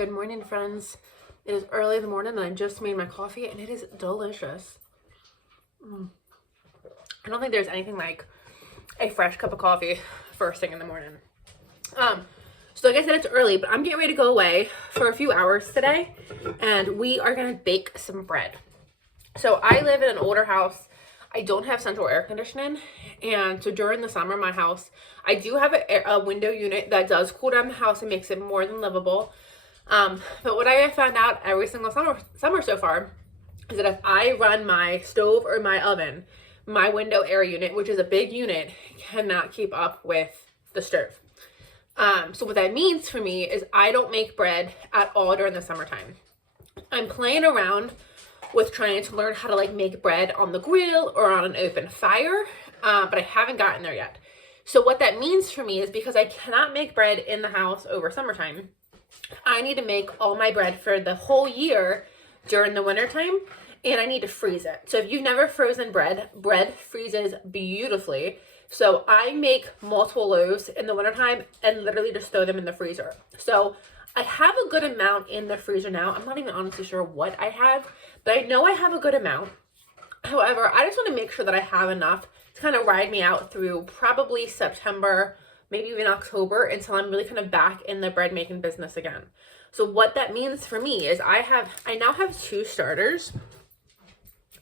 Good morning, friends. It is early in the morning and I just made my coffee and it is delicious. I don't think there's anything like a fresh cup of coffee first thing in the morning. So like I said, it's early, but I'm getting ready to go away for a few hours today and we are going to bake some bread. So I live in an older house. I don't have central air conditioning, and so during the summer, my house, I do have a window unit that does cool down the house and makes it more than livable. But what I have found out every single summer so far is that if I run my stove or my oven, my window air unit, which is a big unit, cannot keep up with the stove. So what that means for me is I don't make bread at all during the summertime. I'm playing around with trying to learn how to like make bread on the grill or on an open fire, but I haven't gotten there yet. So what that means for me is because I cannot make bread in the house over summertime, I need to make all my bread for the whole year during the wintertime, and I need to freeze it. So if you've never frozen bread, bread freezes beautifully. So I make multiple loaves in the wintertime and literally just throw them in the freezer. So I have a good amount in the freezer now. I'm not even honestly sure what I have, but I know I have a good amount. However, I just want to make sure that I have enough to kind of ride me out through probably September, maybe even October, until I'm really kind of back in the bread making business again. So what that means for me is I now have 2 starters.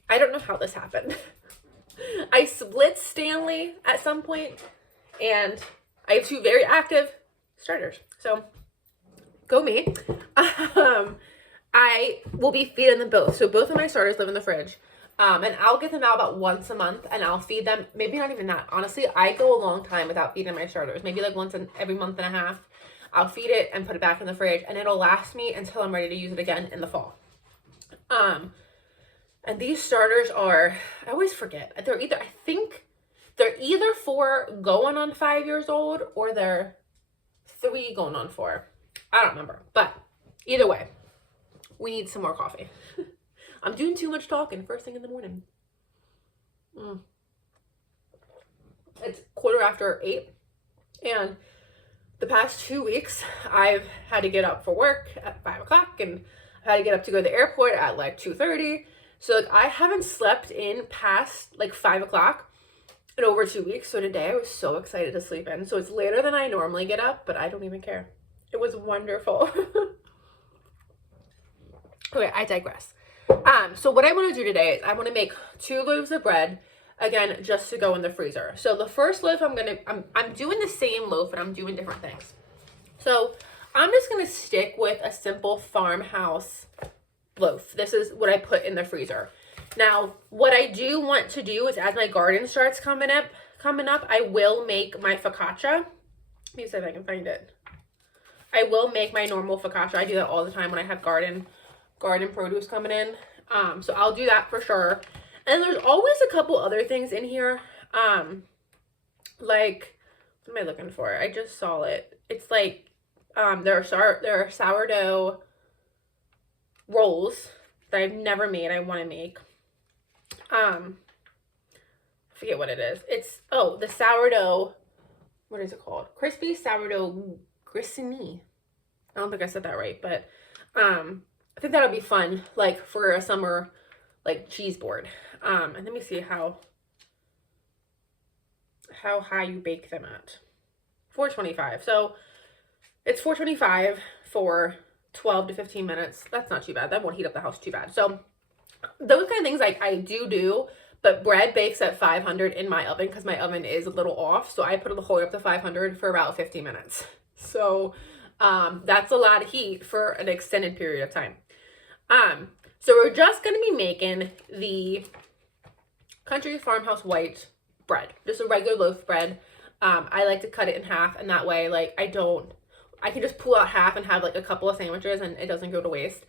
I don't know how this happened. I split Stanley at some point, and I have 2 very active starters. So go me. I will be feeding them both. So both of my starters live in the fridge. And I'll get them out about once a month and I'll feed them. Maybe not even that. Honestly, I go a long time without feeding my starters. Maybe like once every month and a half. I'll feed it and put it back in the fridge and it'll last me until I'm ready to use it again in the fall. And these starters are, I always forget. I think they're either 4 going on 5 years old or they're 3 going on 4. I don't remember. But either way, we need some more coffee. I'm doing too much talking first thing in the morning. It's 8:15, and the past 2 weeks, I've had to get up for work at 5 o'clock, and I had to get up to go to the airport at like 2:30. So like I haven't slept in past like 5 o'clock in over 2 weeks. So today I was so excited to sleep in. So it's later than I normally get up, but I don't even care. It was wonderful. Okay, I digress. So what I want to do today is I want to make 2 loaves of bread, again, just to go in the freezer. So the first loaf I'm doing the same loaf, and I'm doing different things. So I'm just going to stick with a simple farmhouse loaf. This is what I put in the freezer. Now, what I do want to do is as my garden starts coming up, I will make my focaccia. Let me see if I can find it. I will make my normal focaccia. I do that all the time when I have garden produce coming in. So I'll do that for sure. And there's always a couple other things in here. Like, what am I looking for? I just saw it. It's like, there are sourdough rolls that I've never made. I want to make. I forget what it is. It's, the sourdough, what is it called? Crispy sourdough grissini. I don't think I said that right, but, I think that'll be fun, like for a summer, like cheese board. And let me see how high you bake them at. 425. So it's 425 for 12 to 15 minutes. That's not too bad. That won't heat up the house too bad. So those kind of things like I do, but bread bakes at 500 in my oven because my oven is a little off. So I put the whole way up to 500 for about 50 minutes. So that's a lot of heat for an extended period of time. So we're just going to be making the Country Farmhouse white bread, just a regular loaf bread. I like to cut it in half, and that way, like, I can just pull out half and have like a couple of sandwiches and it doesn't go to waste.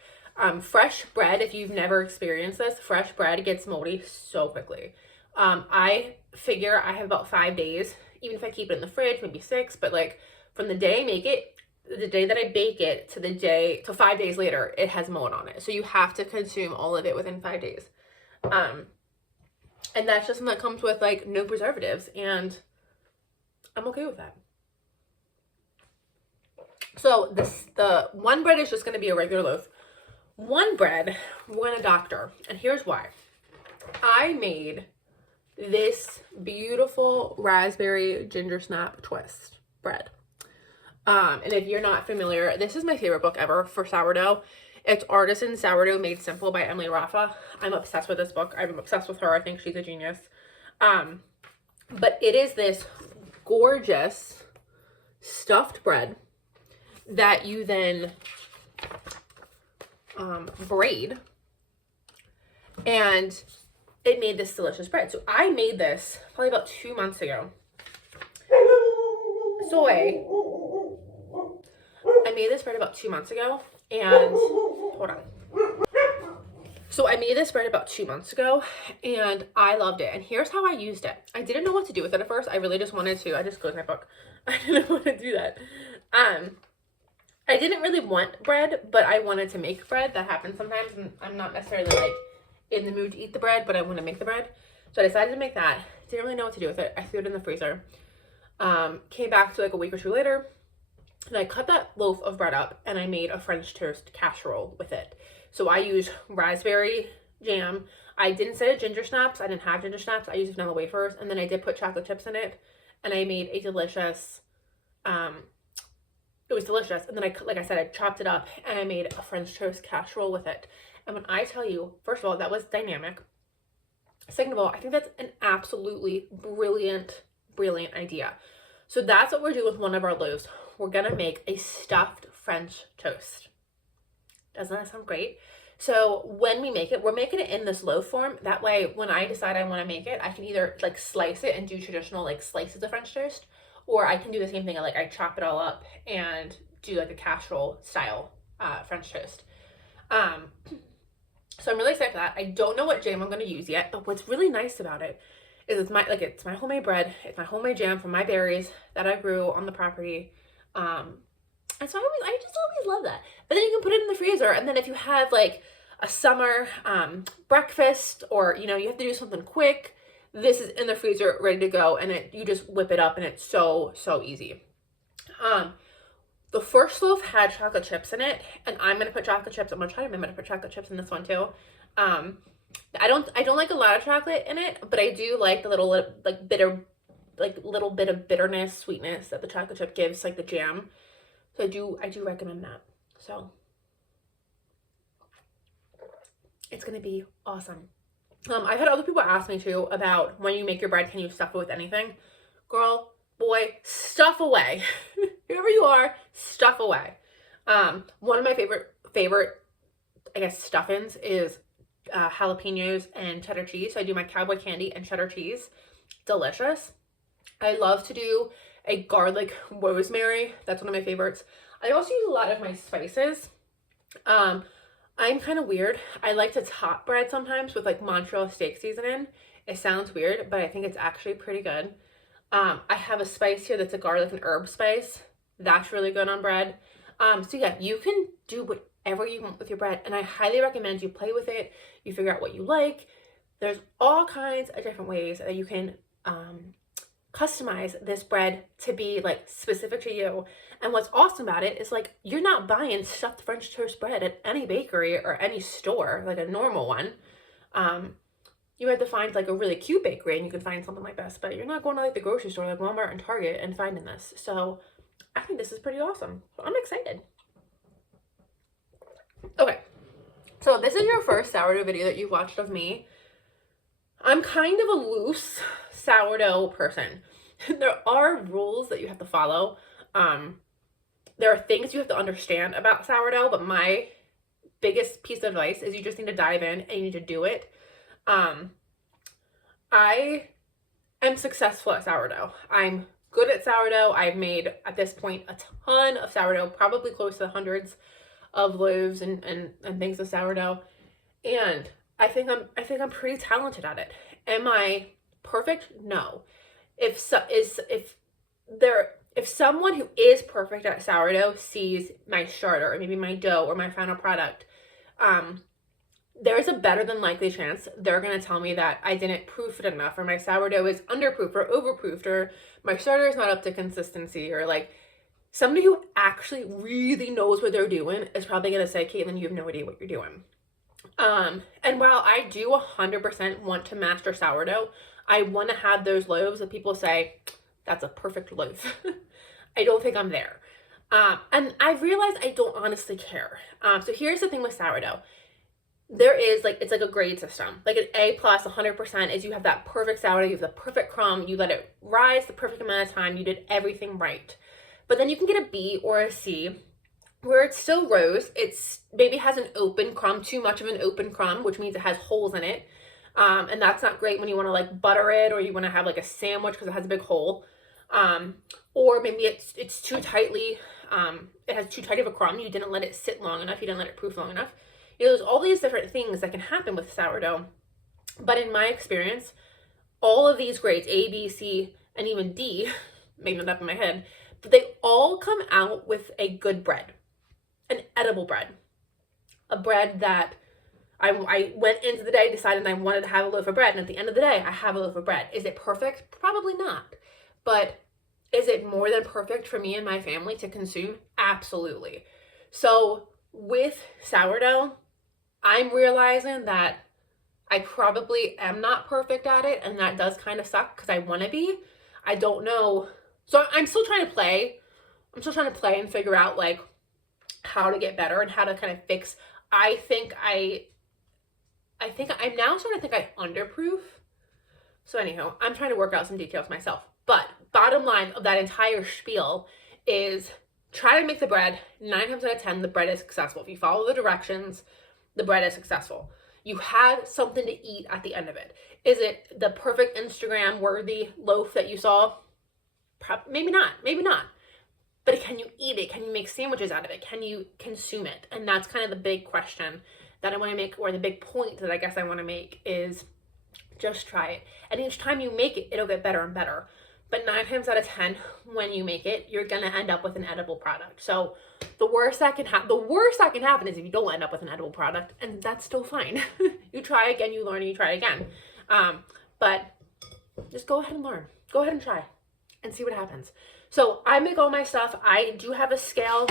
Fresh bread, if you've never experienced this, fresh bread gets moldy so quickly. I figure I have about 5 days, even if I keep it in the fridge, maybe 6, but like from the day I make it, the day that I bake it to 5 days later, it has mold on it. So you have to consume all of it within 5 days. And that's just something that comes with like no preservatives, and I'm okay with that. So the one bread is just going to be a regular loaf. One bread, we're going to doctor. And here's why. I made this beautiful raspberry ginger snap twist bread. And if you're not familiar, this is my favorite book ever for sourdough. It's Artisan Sourdough Made Simple by Emily Rafa. I'm obsessed with this book. I'm obsessed with her. I think she's a genius. But it is this gorgeous stuffed bread that you then braid, and it made this delicious bread. So I made this probably about 2 months ago. I made this bread about 2 months ago, and hold on. So I made this bread about 2 months ago, and I loved it. And here's how I used it. I didn't know what to do with it at first. I really just wanted to. I just closed my book. I didn't want to do that. I didn't really want bread, but I wanted to make bread. That happens sometimes, and I'm not necessarily like in the mood to eat the bread, but I want to make the bread. So I decided to make that. Didn't really know what to do with it. I threw it in the freezer. Came back to like a week or two later, and I cut that loaf of bread up, and I made a French toast casserole with it. So I used raspberry jam. I didn't set it ginger snaps. I didn't have ginger snaps. I used vanilla wafers, and then I did put chocolate chips in it, and I made a delicious, it was delicious. And then like I said, I chopped it up, and I made a French toast casserole with it. And when I tell you, first of all, that was dynamic. Second of all, I think that's an absolutely brilliant idea. So that's what we're doing with one of our loaves. We're gonna make a stuffed French toast. Doesn't that sound great? So when we make it, we're making it in this loaf form. That way, when I decide I want to make it, I can either like slice it and do traditional like slices of French toast, or I can do the same thing. Like I chop it all up and do like a casserole style French toast. So I'm really excited for that. I don't know what jam I'm going to use yet, but what's really nice about it is it's my homemade bread. It's my homemade jam from my berries that I grew on the property. And so I just always love that. But then you can put it in the freezer, and then if you have like a summer breakfast, or you have to do something quick, this is in the freezer ready to go, and you just whip it up, and it's so easy. The first loaf had chocolate chips in it, and I'm gonna put chocolate chips. I'm gonna try to remember to put chocolate chips in this one too. I don't like a lot of chocolate in it, but I do like the little like bitter, like little bit of bitterness, sweetness that the chocolate chip gives, like the jam. So I do recommend that. So it's gonna be awesome. I've had other people ask me too about when you make your bread, can you stuff it with anything? Girl, boy, stuff away. Whoever you are, stuff away. One of my favorite, I guess, stuffings is jalapenos and cheddar cheese. So I do my cowboy candy and cheddar cheese. Delicious. I love to do a garlic rosemary. That's one of my favorites. I also use a lot of my spices. I'm kind of weird. I like to top bread sometimes with like Montreal steak seasoning. It sounds weird, but I think it's actually pretty good. I have a spice here that's a garlic and herb spice. That's really good on bread. So yeah, you can do whatever you want with your bread, and I highly recommend you play with it. You figure out what you like. There's all kinds of different ways that you can customize this bread to be like specific to you. And what's awesome about it is like you're not buying stuffed French toast bread at any bakery or any store, like a normal one. You have to find like a really cute bakery and you can find something like this, but you're not going to like the grocery store like Walmart and Target and finding this. So I think this is pretty awesome. So I'm excited. Okay, so this is your first sourdough video that you've watched of me. I'm kind of a loose sourdough person. There are rules that you have to follow. There are things you have to understand about sourdough, but my biggest piece of advice is you just need to dive in and you need to do it. I am successful at sourdough. I'm good at sourdough. I've made, at this point, a ton of sourdough, probably close to hundreds of loaves and things of sourdough. And I think I'm pretty talented at it. Am I perfect? No. If someone who is perfect at sourdough sees my starter or maybe my dough or my final product, there's a better than likely chance they're going to tell me that I didn't proof it enough, or my sourdough is underproofed or overproofed, or my starter is not up to consistency, or like somebody who actually really knows what they're doing is probably going to say, Caitlin, you have no idea what you're doing. And while I do 100% want to master sourdough, I want to have those loaves that people say, that's a perfect loaf. I don't think I'm there. And I realized I don't honestly care. So here's the thing with sourdough. There is it's like a grade system. Like an A plus 100% is you have that perfect sourdough, you have the perfect crumb, you let it rise the perfect amount of time, you did everything right. But then you can get a B or a C where it still rose. It's maybe has an open crumb, too much of an open crumb, which means it has holes in it. And that's not great when you want to like butter it or you want to have like a sandwich because it has a big hole. Or maybe it's too tightly, it has too tight of a crumb. You didn't let it sit long enough. You didn't let it proof long enough. You know, there's all these different things that can happen with sourdough. But in my experience, all of these grades, A, B, C, and even D, making it up in my head, but they all come out with a good bread, an edible bread, a bread that I went into the day, decided I wanted to have a loaf of bread, and at the end of the day, I have a loaf of bread. Is it perfect? Probably not. But is it more than perfect for me and my family to consume? Absolutely. So with sourdough, I'm realizing that I probably am not perfect at it, and that does kind of suck because I want to be. I don't know. So I'm still trying to play. I'm still trying to play and figure out like how to get better and how to kind of fix. I think I'm now starting to think I underproof. So anyhow, I'm trying to work out some details myself. But bottom line of that entire spiel is try to make the bread. 9 times out of 10, the bread is successful. If you follow the directions, the bread is successful. You have something to eat at the end of it. Is it the perfect Instagram worthy loaf that you saw? Maybe not. Maybe not. But can you eat it? Can you make sandwiches out of it? Can you consume it? And that's kind of the big question that I want to make, or the big point that I guess I want to make is just try it. And each time you make it, it'll get better and better. But 9 times out of 10, when you make it, you're going to end up with an edible product. So the worst that can happen is if you don't end up with an edible product, and that's still fine. You try again, you learn, and you try again. But just go ahead and learn. Go ahead and try and see what happens. So I make all my stuff. I do have a scale.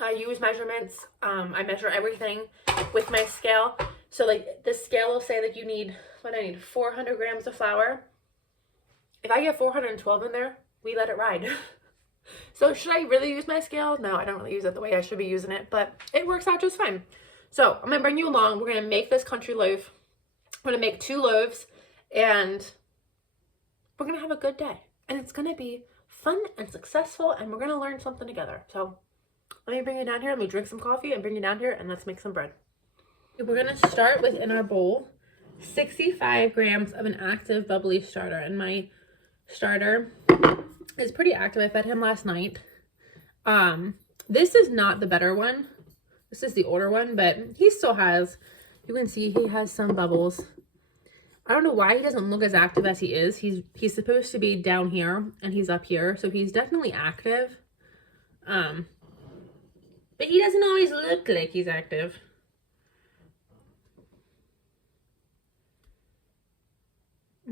I use measurements. I measure everything with my scale. So like the scale will say like you need, 400 grams of flour. If I get 412 in there, we let it ride. So should I really use my scale? No, I don't really use it the way I should be using it, but it works out just fine. So I'm gonna bring you along. We're gonna make this country loaf. We're gonna make 2 loaves and we're gonna have a good day. And it's gonna be fun and successful and we're gonna learn something together. So let me bring you down here. Let me drink some coffee and bring you down here and let's make some bread. We're gonna start with, in our bowl, 65 grams of an active bubbly starter. And my starter is pretty active. I fed him last night. This is not the better one. This is the older one, but he still has, you can see he has some bubbles. I don't know why he doesn't look as active as he is. He's supposed to be down here and he's up here, so he's definitely active. But he doesn't always look like he's active.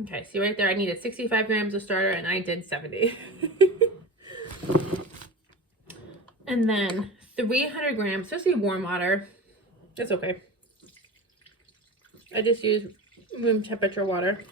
Okay, see right there, I needed 65 grams of starter and I did 70. And then 300 grams, just warm water. That's okay. I just use room temperature water.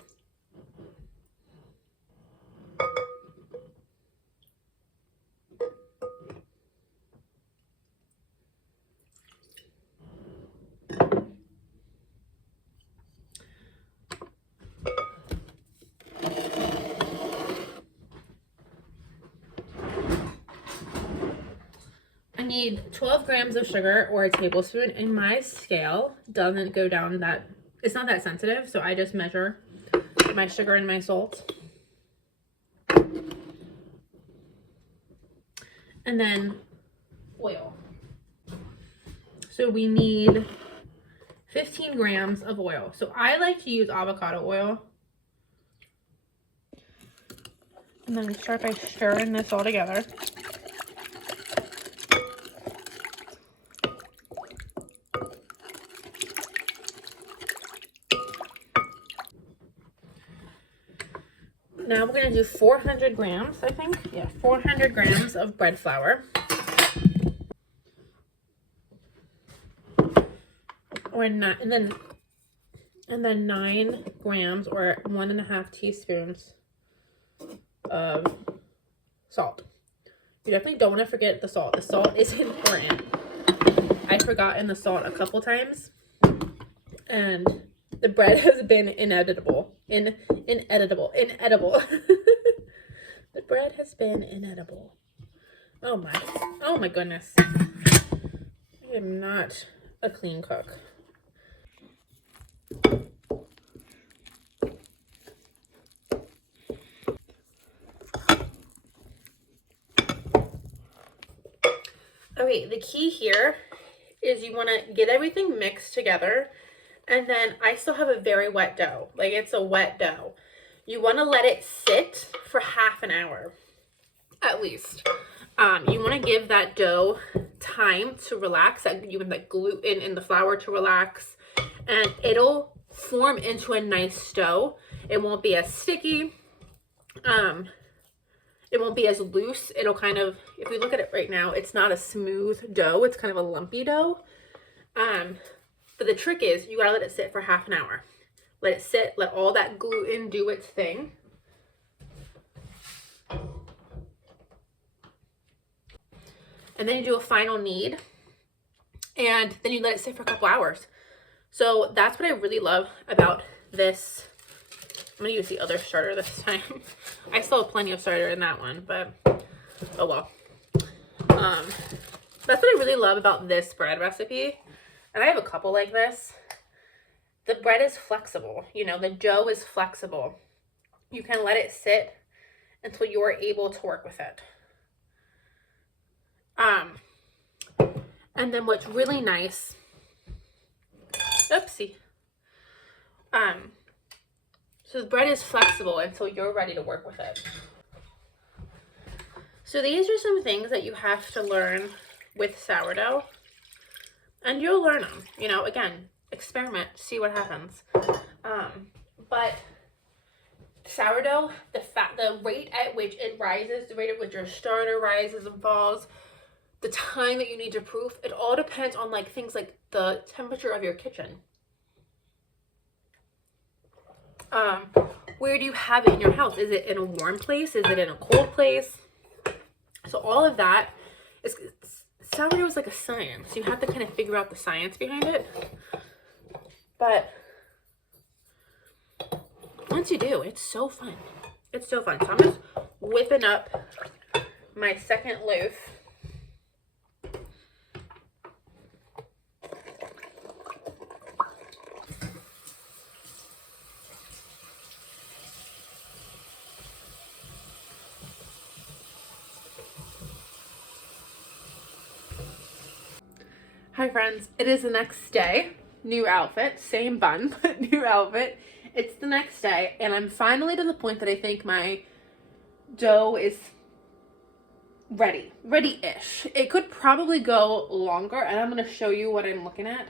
I need 12 grams of sugar or a tablespoon, and my scale doesn't go down that, it's not that sensitive, so I just measure my sugar and my salt. And then oil. So we need 15 grams of oil. So I like to use avocado oil. And then we start by stirring this all together. Now we're going to do 400 grams, I think. Yeah, 400 grams of bread flour. Or not, and then 9 grams or 1.5 teaspoons of salt. You definitely don't want to forget the salt. The salt is important. I've forgotten the salt a couple times, and the bread has been inedible. Inedible. The bread has been inedible. Oh my goodness. I am not a clean cook. Okay, the key here is you want to get everything mixed together, and then I still have a very wet dough. Like, it's a wet dough. You want to let it sit for half an hour, at least. You want to give that dough time to relax, you want that gluten in the flour to relax, and it'll form into a nice dough. It won't be as sticky. It won't be as loose. It'll kind of, if we look at it right now, it's not a smooth dough. It's kind of a lumpy dough. But the trick is you gotta let it sit for half an hour. Let it sit, let all that gluten do its thing. And then you do a final knead, and then you let it sit for a couple hours. So that's what I really love about this. I'm gonna use the other starter this time. I still have plenty of starter in that one, but oh well. That's what I really love about this bread recipe. And I have a couple like this. The bread is flexible. You know, the dough is flexible. You can let it sit until you're able to work with it. And then what's really nice, oopsie. So the bread is flexible until you're ready to work with it. So these are some things that you have to learn with sourdough, and you'll learn them. You know, again, experiment, see what happens. But sourdough, the rate at which it rises, the rate at which your starter rises and falls, the time that you need to proof, it all depends on like things like the temperature of your kitchen. Where do you have it in your house? Is it in a warm place? Is it in a cold place? So all of that is, sourdough is like a science. You have to kind of figure out the science behind it. But once you do, it's so fun. It's so fun. So I'm just whipping up my second loaf. Hi friends, it is the next day. New outfit, same bun, but new outfit. It's the next day, and I'm finally to the point that I think my dough is ready-ish. It could probably go longer, and I'm going to show you what I'm looking at.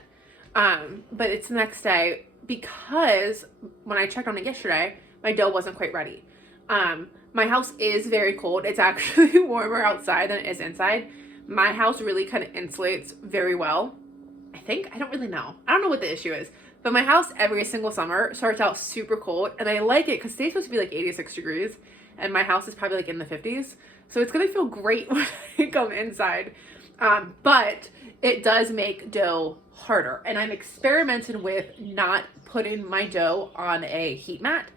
But it's the next day because when I checked on it yesterday, my dough wasn't quite ready. My house is very cold. It's actually warmer outside than it is inside. My house really kind of insulates very well. I think, I don't really know. I don't know what the issue is, but my house every single summer starts out super cold, and I like it because today's supposed to be like 86 degrees, and my house is probably like in the 50s. So it's gonna feel great when I come inside. But it does make dough harder, and I'm experimenting with not putting my dough on a heat mat.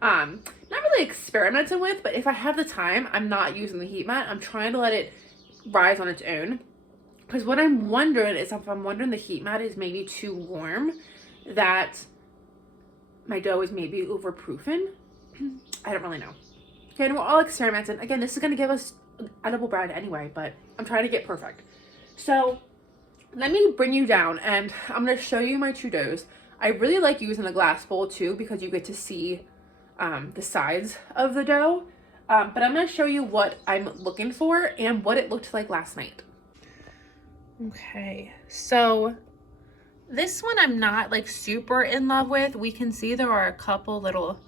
Not really experimenting with, but if I have the time, I'm not using the heat mat. I'm trying to let it rise on its own, because what I'm wondering is if the heat mat is maybe too warm, that my dough is maybe overproofing. I don't really know. Okay, and we're all experimenting. Again, this is going to give us edible bread anyway, but I'm trying to get perfect. So let me bring you down, and I'm going to show you my two doughs. I really like using a glass bowl too, because you get to see the sides of the dough. But I'm going to show you what I'm looking for and what it looked like last night. Okay, so this one I'm not like super in love with. We can see there are a couple little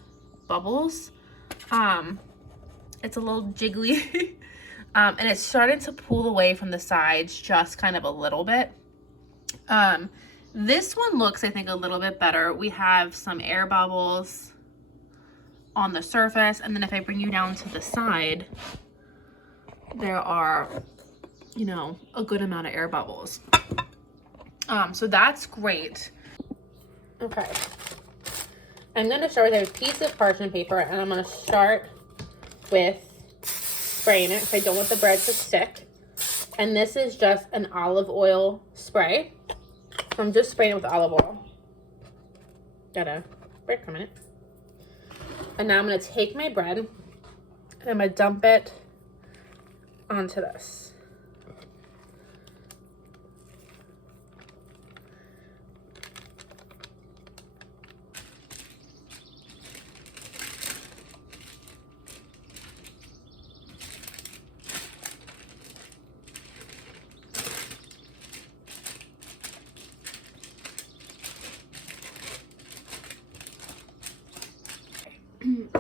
bubbles. It's a little jiggly. And it's starting to pull away from the sides just kind of a little bit. This one looks, I think, a little bit better. We have some air bubbles on the surface, and then if I bring you down to the side, there are, you know, a good amount of air bubbles. So that's great. Okay. I'm going to start with a piece of parchment paper, and I'm going to start with spraying it because I don't want the bread to stick. And this is just an olive oil spray. So I'm just spraying it with olive oil. Got a breadcrumb in it. And now I'm going to take my bread and I'm going to dump it onto this.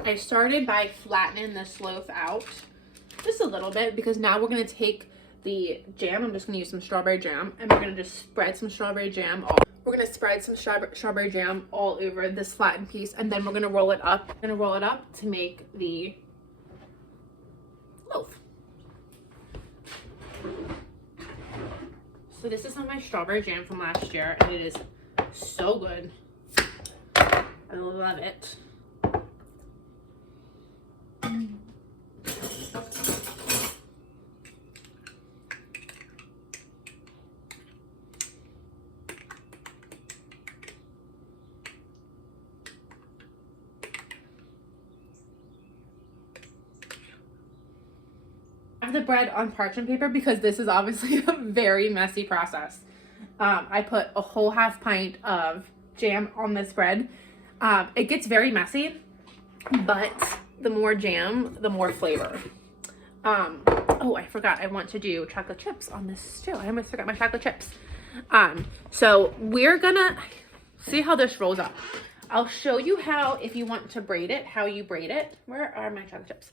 I started by flattening this loaf out just a little bit because now we're going to take the jam. I'm just going to use some strawberry jam, and we're going to just spread some strawberry jam all. We're going to spread some strawberry jam all over this flattened piece, and then we're going to roll it up. We're going to roll it up to make the loaf. So this is some of my strawberry jam from last year, and it is so good. I love it. I have the bread on parchment paper because this is obviously a very messy process. I put a whole half pint of jam on this bread. It gets very messy, but the more jam, the more flavor. Oh, I forgot. I want to do chocolate chips on this too. I almost forgot my chocolate chips. So we're gonna see how this rolls up. I'll show you how, if you want to braid it, how you braid it. Where are my chocolate chips?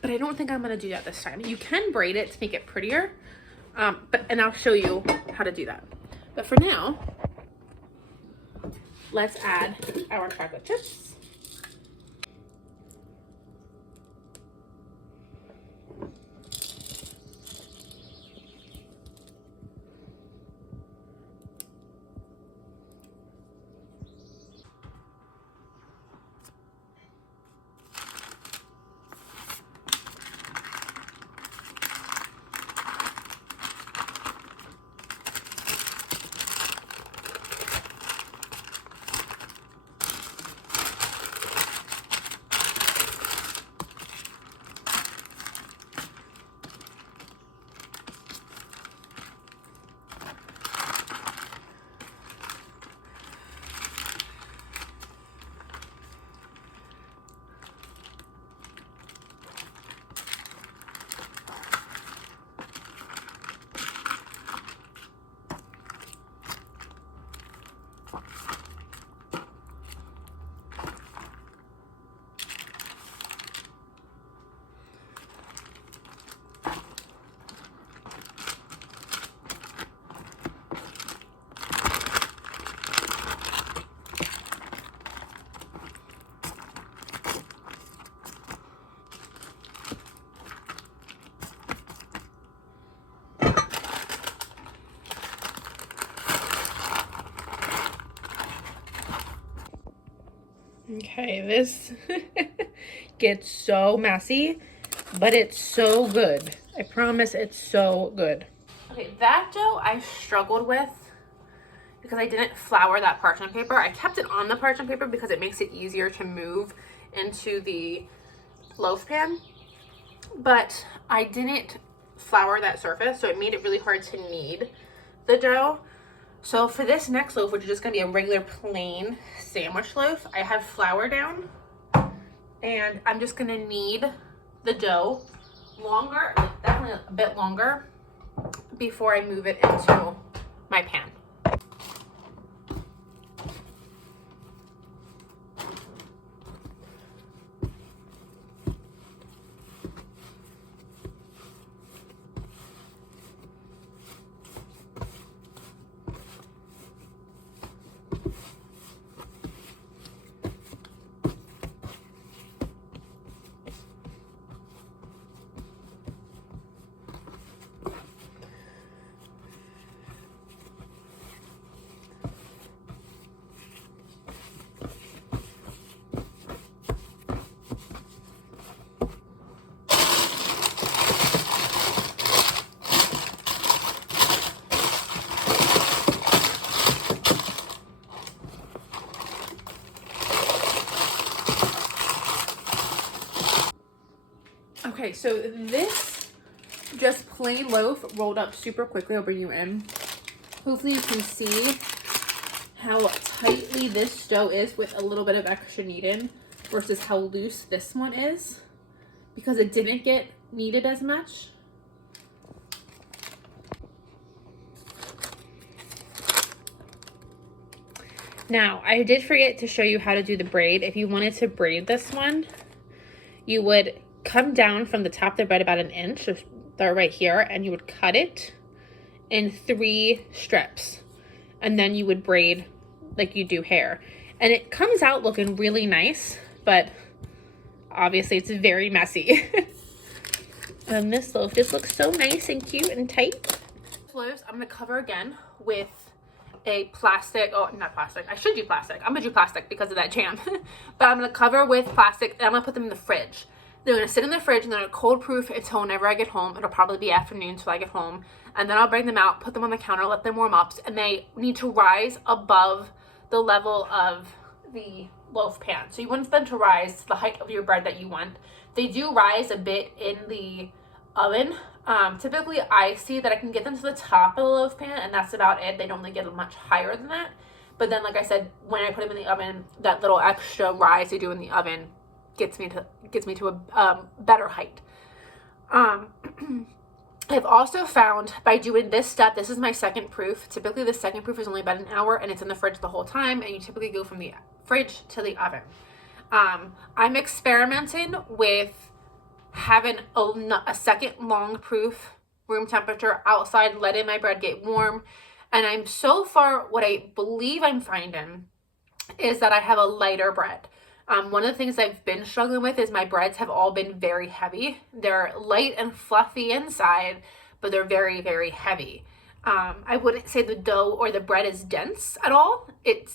But I don't think I'm gonna do that this time. You can braid it to make it prettier, and I'll show you how to do that. But for now, let's add our chocolate chips. Okay, this gets so messy, but it's so good. I promise it's so good. Okay, that dough I struggled with because I didn't flour that parchment paper. I kept it on the parchment paper because it makes it easier to move into the loaf pan, but I didn't flour that surface, so it made it really hard to knead the dough. So for this next loaf, which is just gonna be a regular plain sandwich loaf, I have flour down, and I'm just gonna knead the dough longer, definitely a bit longer, before I move it into my pan. Okay, so this just plain loaf rolled up super quickly. I'll bring you in. Hopefully you can see how tightly this dough is with a little bit of extra kneading versus how loose this one is, because it didn't get kneaded as much. Now, I did forget to show you how to do the braid. If you wanted to braid this one, you would come down from the top of the bread about an inch, so they're right here, and you would cut it in 3 strips. And then you would braid like you do hair. And it comes out looking really nice, but obviously it's very messy. And this loaf just looks so nice and cute and tight. Loaves, I'm gonna cover again with a plastic, oh, not plastic, I should do plastic. I'm gonna do plastic because of that jam. But I'm gonna cover with plastic and I'm gonna put them in the fridge. They're gonna sit in the fridge and they're gonna cold proof until whenever I get home. It'll probably be afternoon till I get home. And then I'll bring them out, put them on the counter, let them warm up. And they need to rise above the level of the loaf pan. So you want them to rise to the height of your bread that you want. They do rise a bit in the oven. Typically I see that I can get them to the top of the loaf pan and that's about it. They normally get much higher than that. But then, like I said, when I put them in the oven, that little extra rise they do in the oven gets me to a better height. I've also found by doing this step, this is my second proof. Typically the second proof is only about an hour and it's in the fridge the whole time, and you typically go from the fridge to the oven. I'm experimenting with having a second long proof, room temperature, outside, letting my bread get warm. And I'm so far, what I believe I'm finding is that I have a lighter bread. One of the things I've been struggling with is my breads have all been very heavy. They're light and fluffy inside, but they're very, very heavy. I wouldn't say the dough or the bread is dense at all. It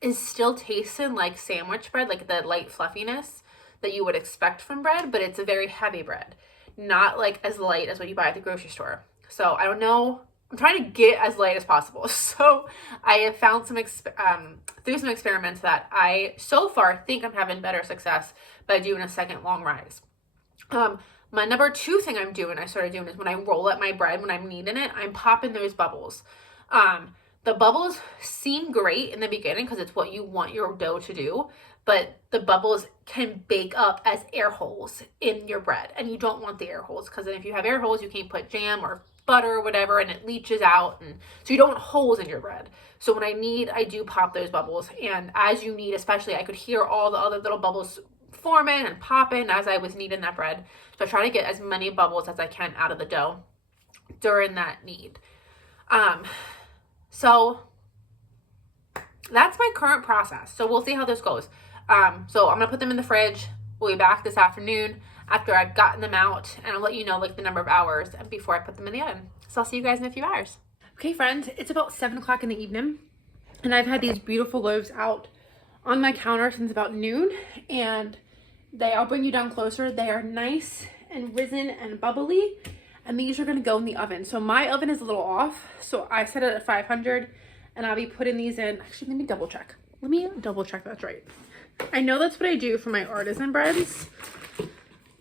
is still tasting like sandwich bread, like the light fluffiness that you would expect from bread, but it's a very heavy bread, not like as light as what you buy at the grocery store. So I don't know. I'm trying to get as light as possible. So I have found through some experiments that I so far think I'm having better success by doing a second long rise. My number 2 thing I started doing is when I roll up my bread, when I'm kneading it, I'm popping those bubbles. The bubbles seem great in the beginning because it's what you want your dough to do, but the bubbles can bake up as air holes in your bread, and you don't want the air holes, because then if you have air holes, you can't put jam or butter or whatever, and it leaches out, and so you don't want holes in your bread. So when I do pop those bubbles, and as you knead, especially, I could hear all the other little bubbles forming and popping as I was kneading that bread. So I try to get as many bubbles as I can out of the dough during that knead. So that's my current process. So we'll see how this goes. So I'm gonna put them in the fridge. We'll be back this afternoon after I've gotten them out, and I'll let you know like the number of hours before I put them in the oven. So I'll see you guys in a few hours. Okay, friends, it's about 7 o'clock in the evening, and I've had these beautiful loaves out on my counter since about noon, and I'll bring you down closer. They are nice and risen and bubbly, and these are gonna go in the oven. So my oven is a little off, so I set it at 500, and I'll be putting these in. Actually, let me double check. That's right. I know that's what I do for my artisan breads,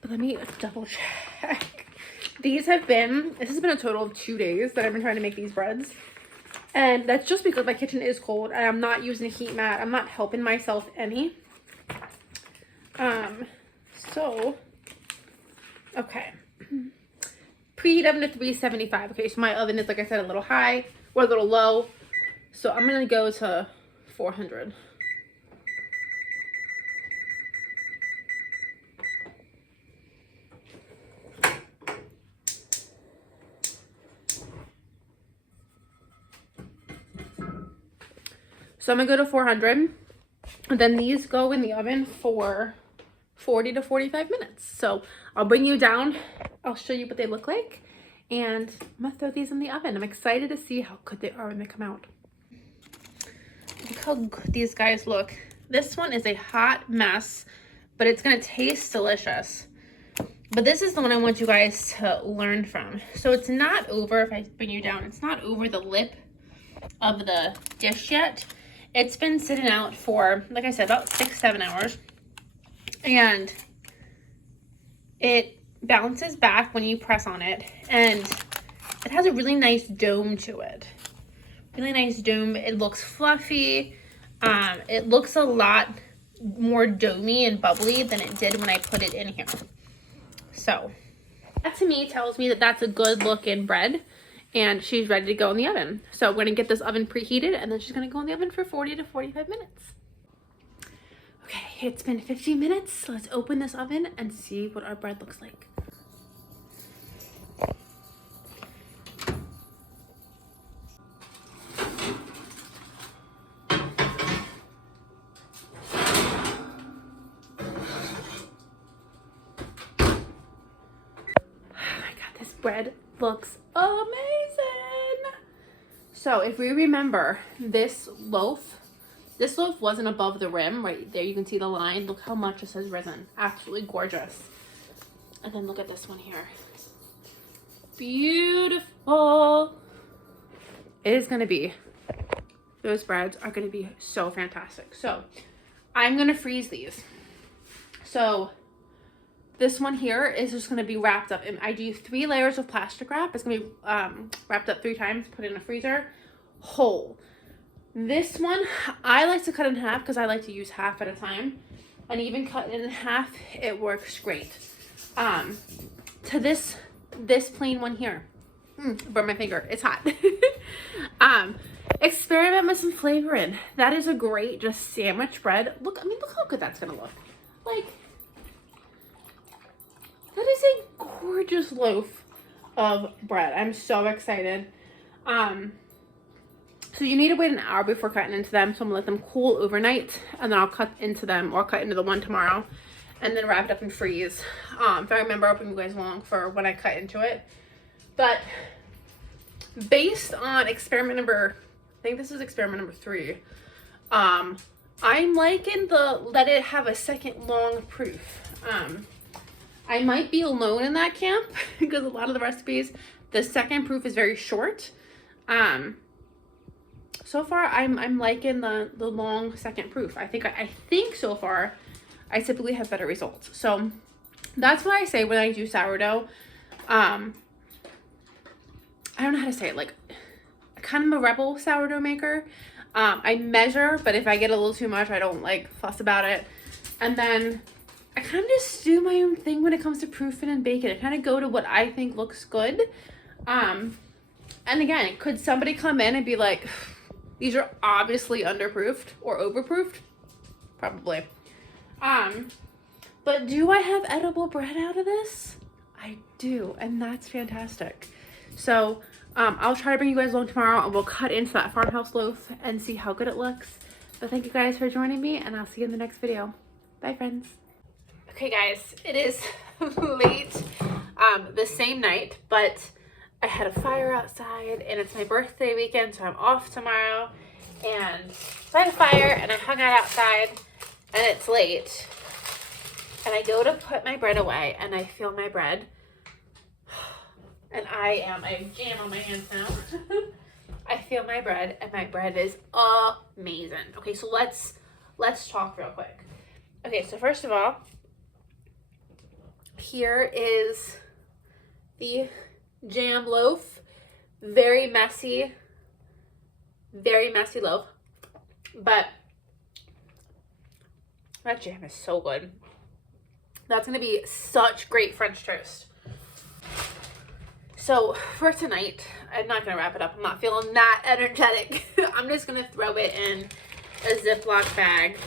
but let me double check. This has been a total of 2 days that I've been trying to make these breads. And that's just because my kitchen is cold and I'm not using a heat mat. I'm not helping myself any. Okay. Preheat oven to 375. Okay, so my oven is, like I said, a little high or a little low. So I'm going to go to 400. So I'm gonna go to 400, and then these go in the oven for 40 to 45 minutes. So I'll bring you down, I'll show you what they look like, and I'm gonna throw these in the oven. I'm excited to see how good they are when they come out. Look how good these guys look. This one is a hot mess, but it's gonna taste delicious. But this is the one I want you guys to learn from. So it's not over, if I bring you down, it's not over the lip of the dish yet. It's been sitting out for, like I said, about 6-7 hours. And it bounces back when you press on it, and it has a really nice dome to it. Really nice dome. It looks fluffy. It looks a lot more domey and bubbly than it did when I put it in here. So that to me tells me that that's a good looking bread, and she's ready to go in the oven. So we're gonna get this oven preheated, and then she's gonna go in the oven for 40 to 45 minutes. Okay, it's been 15 minutes. So let's open this oven and see what our bread looks like. Bread looks amazing. So if we remember, this loaf wasn't above the rim. Right there you can see the line. Look how much this has risen. Absolutely gorgeous. And then look at this one here. Beautiful. It is going to be, those breads are going to be so fantastic. So I'm going to freeze these. So this one here is just going to be wrapped up. And I do 3 layers of plastic wrap. It's going to be wrapped up 3 times, put in a freezer, whole. This one, I like to cut in half because I like to use half at a time. And even cut it in half, it works great. To this plain one here. Burn my finger. It's hot. Experiment with some flavor in. That is a great just sandwich bread. Look, I mean, look how good that's going to look. Like, that is a gorgeous loaf of bread. I'm so excited. So you need to wait an hour before cutting into them. So I'm gonna let them cool overnight, and then I'll cut into them, or cut into the one tomorrow, and then wrap it up and freeze. If I remember, I'll bring you guys along for when I cut into it. But based on experiment number, I think this is experiment number 3. I'm liking the let it have a second long proof. I might be alone in that camp because a lot of the recipes, the second proof is very short. So far I'm liking the long second proof. I think so far I typically have better results. So that's what I say when I do sourdough. I don't know how to say it, like kind of a rebel sourdough maker. I measure, but if I get a little too much, I don't like fuss about it. And then I kind of just do my own thing when it comes to proofing and baking. I kind of go to what I think looks good. And again, could somebody come in and be like, these are obviously underproofed or overproofed? Probably. But do I have edible bread out of this? I do, and that's fantastic. So I'll try to bring you guys along tomorrow, and we'll cut into that farmhouse loaf and see how good it looks. But thank you guys for joining me, and I'll see you in the next video. Bye, friends. Okay, guys, it is late the same night, but I had a fire outside, and it's my birthday weekend, so I'm off tomorrow. And so I had a fire, and I hung out outside, and it's late. And I go to put my bread away, and I feel my bread. And I have jam on my hands now. I feel my bread, and my bread is amazing. Okay, so let's talk real quick. Okay, so first of all, here is the jam loaf. Very messy loaf, but that jam is so good. That's gonna be such great French toast. So for tonight, I'm not gonna wrap it up. I'm not feeling that energetic. I'm just gonna throw it in a Ziploc bag.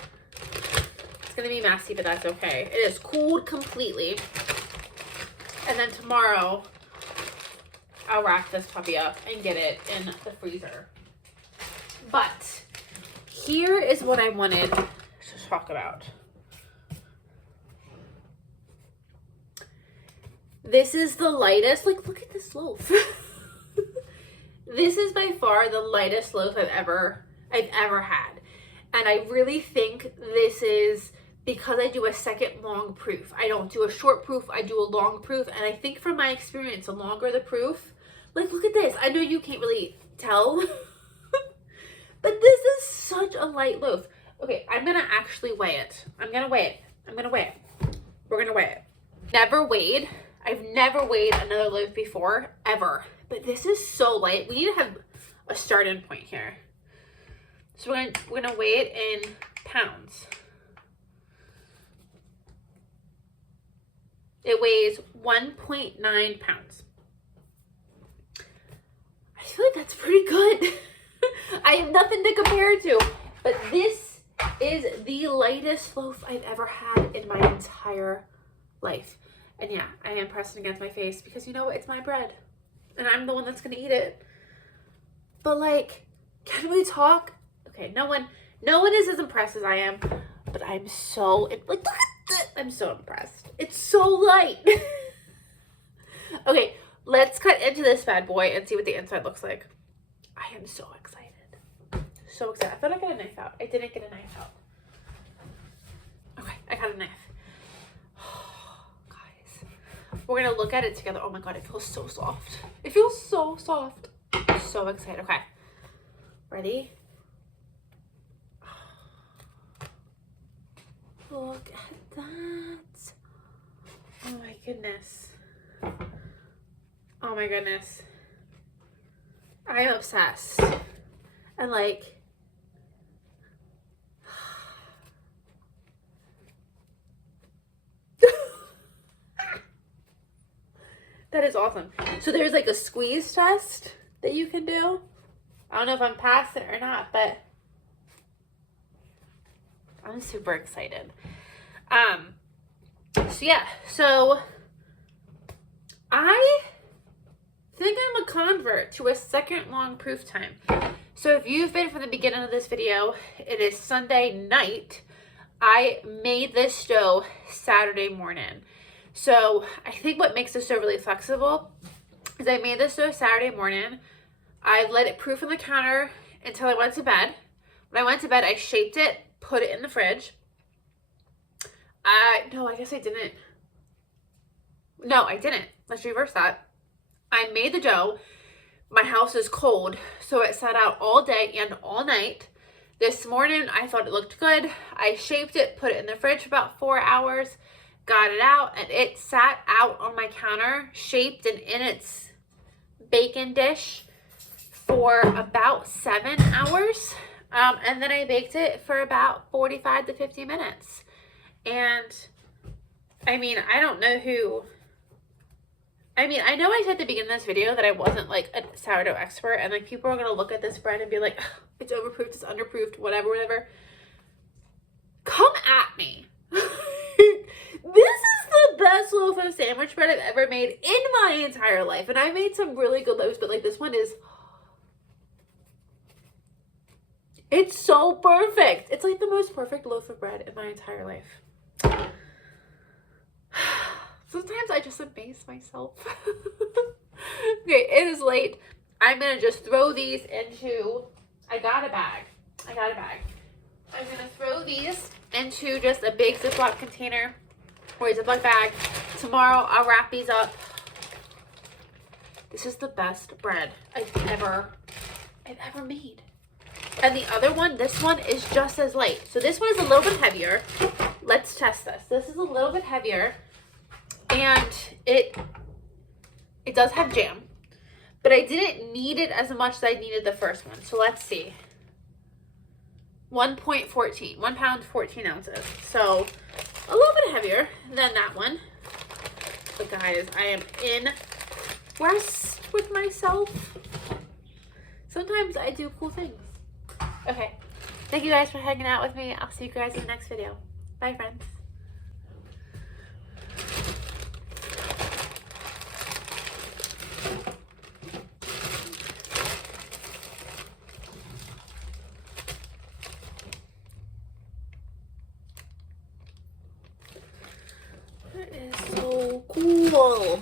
It's gonna be messy, but that's okay. It is cooled completely. And then tomorrow, I'll wrap this puppy up and get it in the freezer. But here is what I wanted to talk about. This is the lightest, like, look at this loaf. This is by far the lightest loaf I've ever had. And I really think this is because I do a second long proof. I don't do a short proof, I do a long proof. And I think from my experience, the longer the proof, like, look at this. I know you can't really tell, but this is such a light loaf. Okay, I'm gonna actually weigh it. We're gonna weigh it. Never weighed. I've never weighed another loaf before, ever. But this is so light. We need to have a starting point here. So we're gonna weigh it in pounds. It weighs 1.9 pounds. I feel like that's pretty good. I have nothing to compare it to, but this is the lightest loaf I've ever had in my entire life. And yeah, I am pressing against my face because you know what? It's my bread and I'm the one that's gonna eat it. But like, can we talk? Okay, no one is as impressed as I am, but I'm so, like, look at this. I'm so impressed. It's so light. Okay, let's cut into this bad boy and see what the inside looks like. I am so excited. So excited. I thought I got a knife out. I didn't get a knife out. Okay, I got a knife. Guys, we're gonna look at it together. Oh my god, it feels so soft. It feels so soft. I'm so excited. Okay, ready? Look at that. Oh my goodness. Oh my goodness. I am obsessed. And like, that is awesome. So there's like a squeeze test that you can do. I don't know if I'm past it or not, but I'm super excited. So yeah, so I think I'm a convert to a second long proof time. So if you've been from the beginning of this video, it is Sunday night. I made this dough Saturday morning. So I think what makes this dough really flexible is I made this dough Saturday morning. I let it proof on the counter until I went to bed. When I went to bed, I shaped it, put it in the fridge. No, I guess I didn't. No, I didn't. Let's reverse that. I made the dough. My house is cold, so it sat out all day and all night. This morning, I thought it looked good. I shaped it, put it in the fridge for about 4 hours, got it out, and it sat out on my counter, shaped and in its bacon dish for about 7 hours. And then I baked it for about 45 to 50 minutes. And I mean, I don't know who, I mean, I know I said at the beginning of this video that I wasn't like a sourdough expert, and like people are going to look at this bread and be like, it's overproofed, it's underproofed, whatever. Come at me. This is the best loaf of sandwich bread I've ever made in my entire life. And I made some really good loaves, but like this one is, it's so perfect. It's like the most perfect loaf of bread in my entire life. Sometimes I just amaze myself. Okay, it is late. I'm going to just throw these into, I got a bag. I'm going to throw these into just a big Ziploc container or a Ziploc bag. Tomorrow I'll wrap these up. This is the best bread I've ever made. And the other one, this one is just as light. So this one is a little bit heavier. Let's test this. This is a little bit heavier. And it does have jam. But I didn't need it as much as I needed the first one. So let's see. 1.14. 1 pound, 14 ounces. So a little bit heavier than that one. But guys, I am impressed with myself. Sometimes I do cool things. Okay. Thank you guys for hanging out with me. I'll see you guys in the next video. Bye, friends. That is so cool.